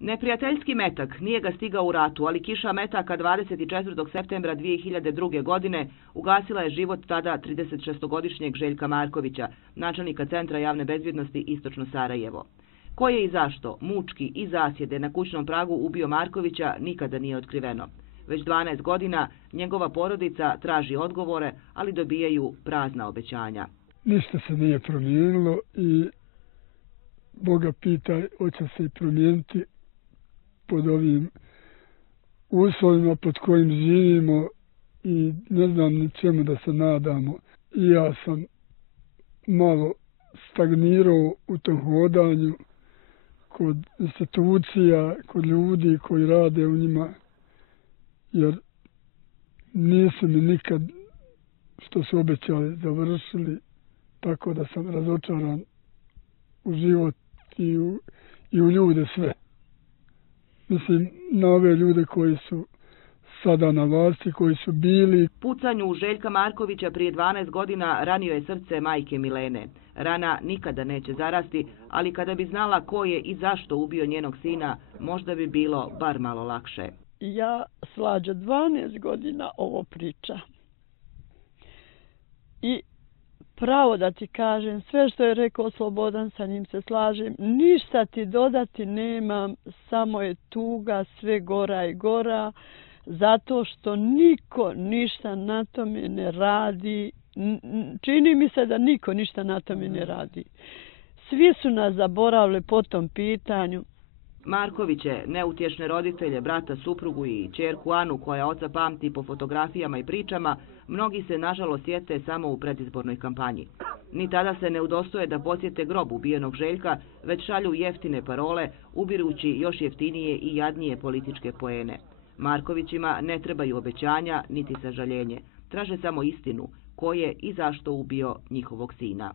Neprijateljski metak nije ga stigao u ratu, ali kiša metaka 24. septembra 2002. godine ugasila je život tada 36-godišnjeg Željka Markovića, načelnika Centra javne bezbjednosti Istočno Sarajevo. Ko je i zašto, mučki i zasjede na kućnom pragu ubio Markovića nikada nije otkriveno. Već 12 godina njegova porodica traži odgovore, ali dobijaju prazna obećanja. Ništa se nije promijenilo i Boga pitaj, hoće se i promijeniti pod ovim uslovima pod kojim živimo i ne znam ni čemu da se nadamo. I ja sam malo stagnirao u tom hodanju kod institucija, kod ljudi koji rade u njima, jer nisu mi nikad što su obećali završili, tako da sam razočaran u život i u ljude sve. Mislim, na ove ljude koji su sada na vlasti, koji su bili. Pucanju Željka Markovića prije 12 godina ranio je srce majke Milene. Rana nikada neće zarasti, ali kada bi znala ko je i zašto ubio njenog sina, možda bi bilo bar malo lakše. Ja, Slađa, 12 godina ovo priča. I pravo da ti kažem, sve što je rekao Slobodan, sa njim se slažem. Ništa ti dodati nemam, samo je tuga sve gora i gora, zato što niko ništa na tome ne radi. Čini mi se da niko ništa na tome ne radi. Svi su nas zaboravili po tom pitanju. Markoviće, neutješne roditelje, brata, suprugu i ćerku Anu, koja oca pamti po fotografijama i pričama, mnogi se nažalost sjete samo u predizbornoj kampanji. Ni tada se ne udostoje da posjete grob ubijenog Željka, već šalju jeftine parole, ubirući još jeftinije i jadnije političke poene. Markovićima ne trebaju obećanja niti sažaljenje. Traže samo istinu, ko je i zašto ubio njihovog sina.